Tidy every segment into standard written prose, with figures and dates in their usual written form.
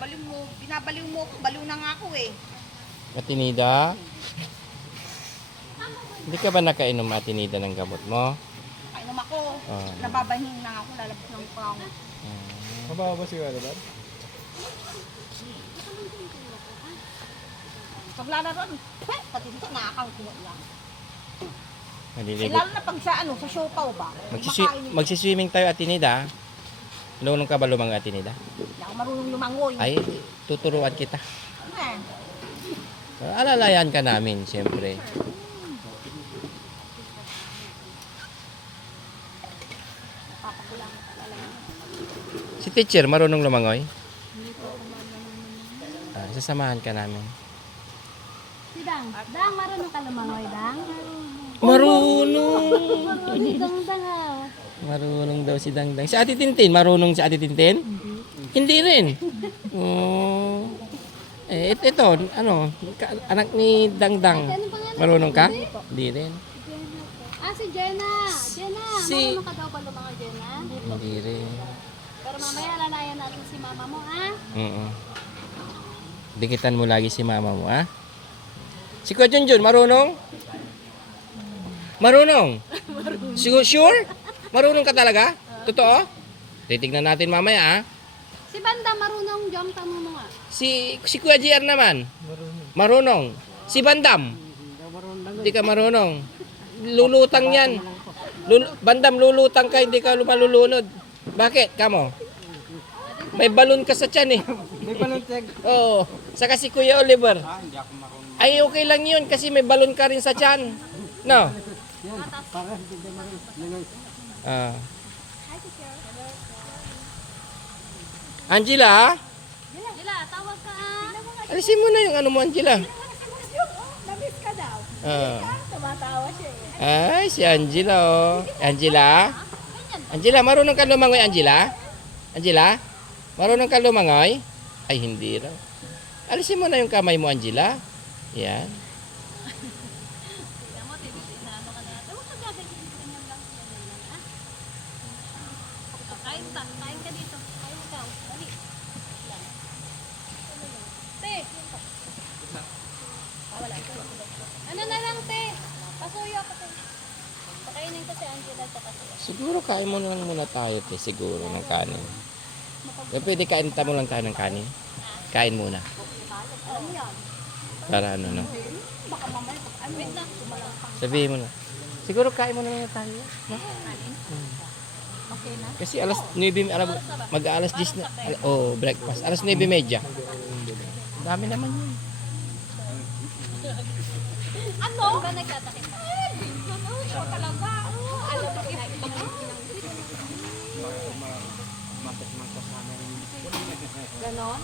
Binabaliw mo ako, baliw na nga ako eh. Atinida? Hindi ka ba nakainom Atinida ng gamot mo? Kainom ako, nababahing na ako, lalabas ng mukha ko. Mababa ba siguro ba? Paglalaroan, pati dito nakakangkuha lang. Maliligo. Lalo na pag sa siopaw ba? Magsiswimming tayo Atinida. Lunong ka ba lumang Atinida? Hindi ako marunong lumangoy. Ay, tuturuan kita. Eh, Alalayan ka namin, siyempre. papakulang ko talaga. Si teacher, marunong lumangoy? Sasamahan ka namin. Si Dang. Dang, marunong ka lumangoy, Dang? Marunong! Si Dang Dang ah. Marunong daw si Dangdang. Si Ate Tintin, marunong si Ate Tintin? Hindi rin. Oh. Ito, ano, anak ni Dangdang. Marunong ka? Hindi rin. Ah, si Jenna. Jenna, marunong ka daw ba lumangoy, Jenna? Hindi rin. Pero mamaya lalayan natin si mama mo, ha? Dikitan mo lagi si mama mo, ha? Si Kuya Junjun, marunong? Marunong? Sure? Marunong ka talaga? Totoo? Titignan natin mamaya, ha? Si Banda, marunong, Jom, tamo mo nga. Si Kuya JR naman? Marunong. Si Bandam? Hindi ka marunong. Lulutang yan. Bandam, lulutang ka, hindi ka malulunod. Bakit? Kamo? May balon ka sa tiyan eh. May palunteg. Oo. Saka si Kuya Oliver. Hindi ako marunong. Ay, okay lang yun kasi may balon ka rin sa tiyan. No? Para hindi ka marunong. Ah. Angela? Jela, tawag ka, ha? Alisin mo na yung ano mo, Angela. Namiss ka daw. Tumatawa siya eh. Ay, si Angela, oh. Angela? Angela, marunong ka lumangoy, Angela? Angela? Marunong ka lumangoy? Ay, hindi raw. Alisin mo na yung kamay mo, Angela. Yan. Kain ka dito. Kain ka. Dali. Te. Ano na lang, te? Pasuyo ka, te. Pakainin ko si Angela at pasuyo. Siguro kain mo lang muna tayo, te. Siguro ng kanin. Pwede kain mo lang tayo ng kanin. Kain muna. Para ano, no? Sabihin mo na. Siguro kain mo na muna tayo. No? Okay na. Kasi alas 9, mag-alas 10 na. Oh, breakfast. Alas 9:30. Dami naman yun. Ano? Ba nagtatakip ka? Ikaw talaga. Alam mo, ganon?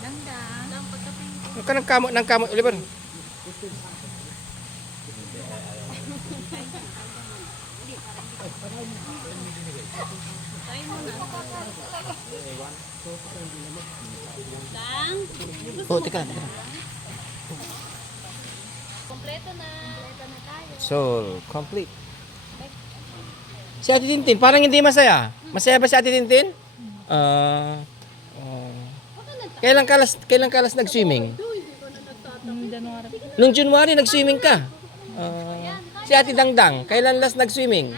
Dangdang. Ang pagkapin. Huwag ka ng kamot, Oliver. Kain mo na. Dang. Oh, teka. Kompleto na. Kompleto na tayo. So, complete. Si Ate Tintin, parang hindi masaya. Masaya ba si Ate Tintin? Kailan ka last nag-swimming? Nung January nag-swimming ka. Si Ate Dangdang, kailan last nag-swimming?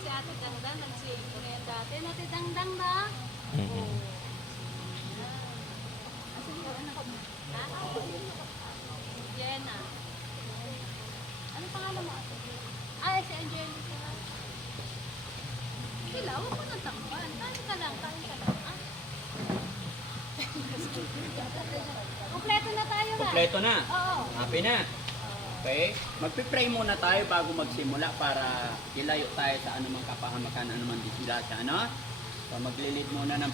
Si Ate Dangdang nag-sing ko na yan dati. Ate Dangdang na. Jenna. Ano pangalan mo? Ay, si Angelica. Sila, huwag mo nang takpan. Kain ka lang, kain ka lang. Ah? Kompleto na tayo ha? Kompleto na. Oo. Happy na. Okay? Magpipray muna tayo bago magsimula para ilayo tayo sa anumang kapahamakan, anumang disgrasya, ano? So maglilid muna ng